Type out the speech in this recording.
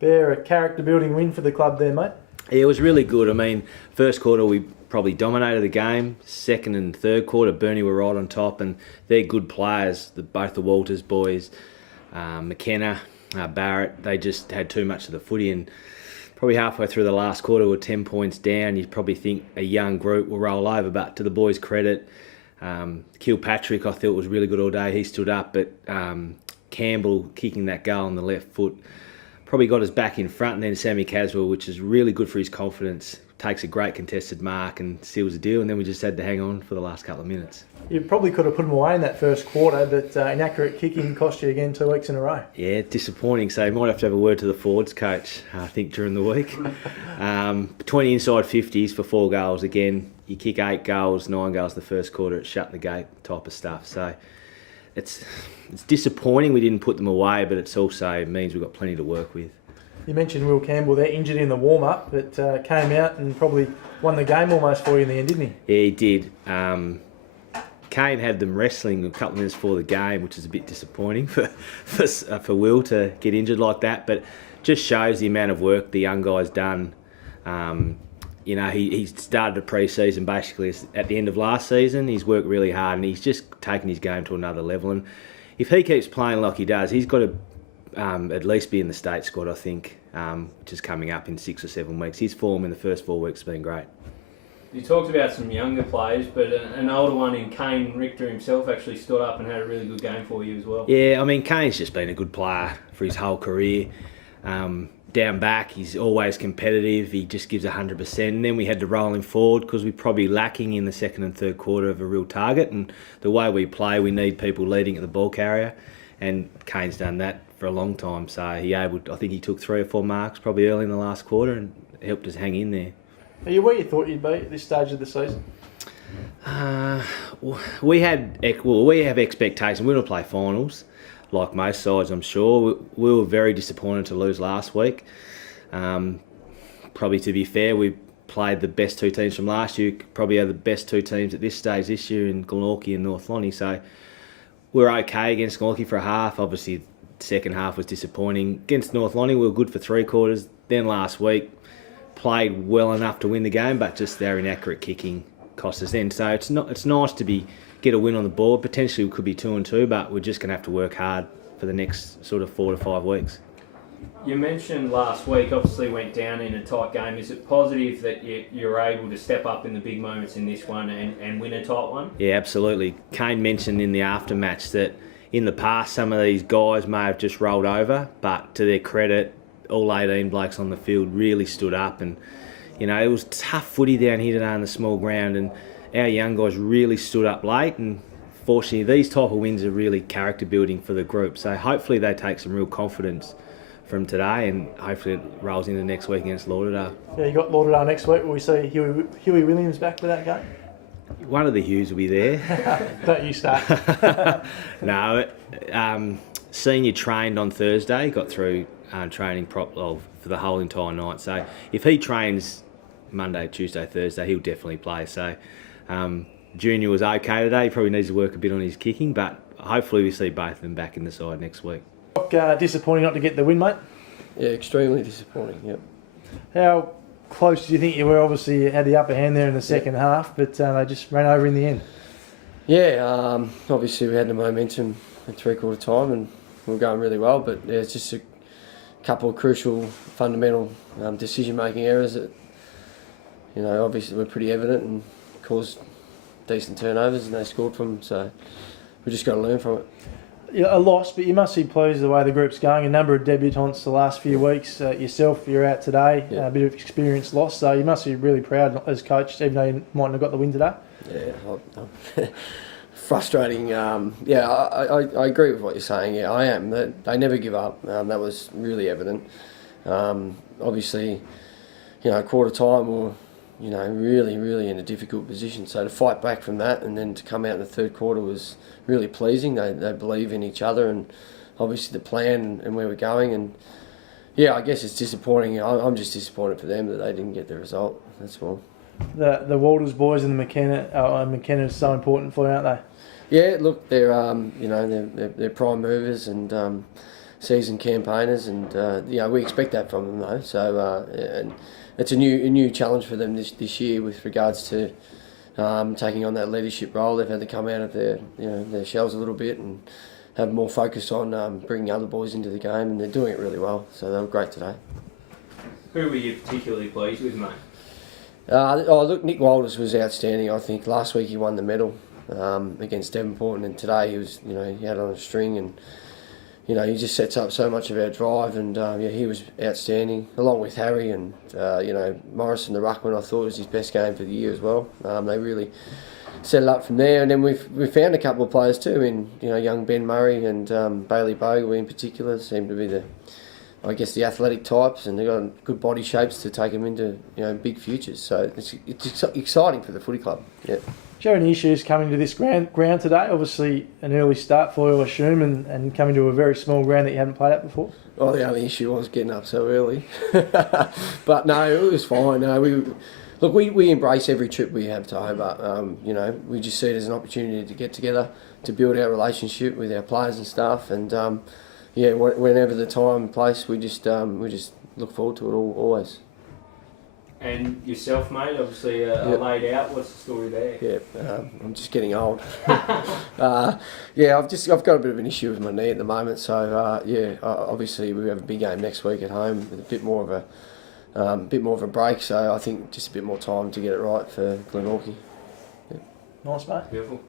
Bear, a character-building win for the club there, mate. Yeah, it was really good. I mean, first quarter we probably dominated the game. Second and third quarter, Burnie were right on top, and they're good players. Both the Walters boys, McKenna, Barrett, they just had too much of the footy, and probably halfway through the last quarter, we're 10 points down. You'd probably think a young group will roll over, but to the boys' credit, Kilpatrick, I thought was really good all day. He stood up, but Campbell kicking that goal on the left foot probably got us back in front, and then Sammy Caswell, which is really good for his confidence, takes a great contested mark and seals the deal, and then we just had to hang on for the last couple of minutes. You probably could have put them away in that first quarter, but inaccurate kicking cost you again 2 weeks in a row. Yeah, disappointing. So you might have to have a word to the forwards coach, I think, during the week. 20 inside 50s for 4 goals. Again, you kick 8 goals, 9 goals the first quarter, it's shut the gate type of stuff. So it's disappointing we didn't put them away, but it's also means we've got plenty to work with. You mentioned Will Campbell there, injured in the warm-up, but came out and probably won the game almost for you in the end, didn't he? Yeah, he did. Kane had them wrestling a couple of minutes before the game, which is a bit disappointing for Will to get injured like that, but just shows the amount of work the young guy's done. You know, he started the pre-season basically at the end of last season. He's worked really hard and he's just taken his game to another level. And if he keeps playing like he does, he's got to at least be in the state squad, I think, which is coming up in 6 or 7 weeks. His form in the first 4 weeks has been great. You talked about some younger players, but an older one in Kane Richter himself actually stood up and had a really good game for you as well. Yeah, I mean, Kane's just been a good player for his whole career. Down back, he's always competitive. He just gives 100%. And then we had to roll him forward because we're probably lacking in the second and third quarter of a real target. And the way we play, we need people leading at the ball carrier. And Kane's done that for a long time. So I think he took 3 or 4 marks probably early in the last quarter and helped us hang in there. Are you where you thought you'd be at this stage of the season? We have expectations. We're going to play finals, like most sides, I'm sure. We were very disappointed to lose last week. Probably to be fair, we played the best 2 teams from last year. Probably are the best 2 teams at this stage this year in Glenorchy and North Lonnie. So we're okay against Glenorchy for a half. Obviously, the second half was disappointing. Against North Lonnie, we were good for 3 quarters. Then last week, played well enough to win the game, but just their inaccurate kicking cost us then. So it's nice to get a win on the board. Potentially we could be 2-2, but we're just going to have to work hard for the next sort of 4 to 5 weeks. You mentioned last week, obviously went down in a tight game. Is it positive that you're able to step up in the big moments in this one and win a tight one? Yeah, absolutely. Kane mentioned in the aftermatch that in the past some of these guys may have just rolled over, but to their credit, all 18 blokes on the field really stood up, and you know, it was tough footy down here today on the small ground, and our young guys really stood up late, and fortunately these type of wins are really character building for the group, so hopefully they take some real confidence from today, and hopefully it rolls into next week against Lauderdale. Yeah, you got Lauderdale next week. Will we see Huey Williams back for that game? One of the Hughes will be there. Don't you start. No, Senior trained on Thursday, got through training for the whole entire night. So if he trains Monday, Tuesday, Thursday, he'll definitely play. So Junior was okay today. He probably needs to work a bit on his kicking, but hopefully we see both of them back in the side next week. Disappointing not to get the win, mate? Yeah, extremely disappointing, yep. How close do you think you were? Obviously you had the upper hand there in the second half, but they just ran over in the end. Yeah, obviously we had the momentum at 3/4 time and we were going really well, but yeah, it's just a couple of crucial, fundamental decision-making errors that, you know, obviously were pretty evident and caused decent turnovers, and they scored from them, so we just got to learn from it. Yeah, a loss, but you must be pleased the way the group's going. A number of debutants the last few weeks. Yourself, you're out today, yeah. A bit of experience lost, so you must be really proud as coach, even though you mightn't have got the win today. Yeah, frustrating. Yeah, I agree with what you're saying. Yeah, I am. They never give up. That was really evident. Obviously, you know, quarter time or, you know, really in a difficult position. So to fight back from that and then to come out in the third quarter was really pleasing. They believe in each other and obviously the plan and where we're going. And yeah, I guess it's disappointing. I'm just disappointed for them that they didn't get the result. That's all. The Walters boys and the McKenna is so important for you, aren't they? Yeah, look, they're you know, they're prime movers, and seasoned campaigners, and we expect that from them though. So and it's a new challenge for them this year with regards to taking on that leadership role. They've had to come out of their shells a little bit and have more focus on bringing other boys into the game, and they're doing it really well. So they were great today. Who were you particularly pleased with, mate? Look, Nick Walters was outstanding. I think last week he won the medal against Devonport, and today he was, he had on a string, and he just sets up so much of our drive, and he was outstanding, along with Harry and Morrison, the ruckman. I thought was his best game for the year as well. They really set it up from there, and then we've found a couple of players too in young Ben Murray and Bailey Bogle in particular seem to be the athletic types, and they've got good body shapes to take them into big futures. So it's exciting for the footy club. Yeah. Do you have any issues coming to this ground today? Obviously, an early start for you, I assume, and coming to a very small ground that you haven't played at before. Well, the only issue was getting up so early, but no, it was fine. No, we embrace every trip we have to Hobart. We just see it as an opportunity to get together, to build our relationship with our players and staff, and whenever the time and place, we just look forward to it always. And yourself, mate, obviously laid out. What's the story there? Yeah, I'm just getting old. I've got a bit of an issue with my knee at the moment. So obviously we have a big game next week at home with a bit more of a break. So I think just a bit more time to get it right for Glenorchy. Nice, mate. Beautiful.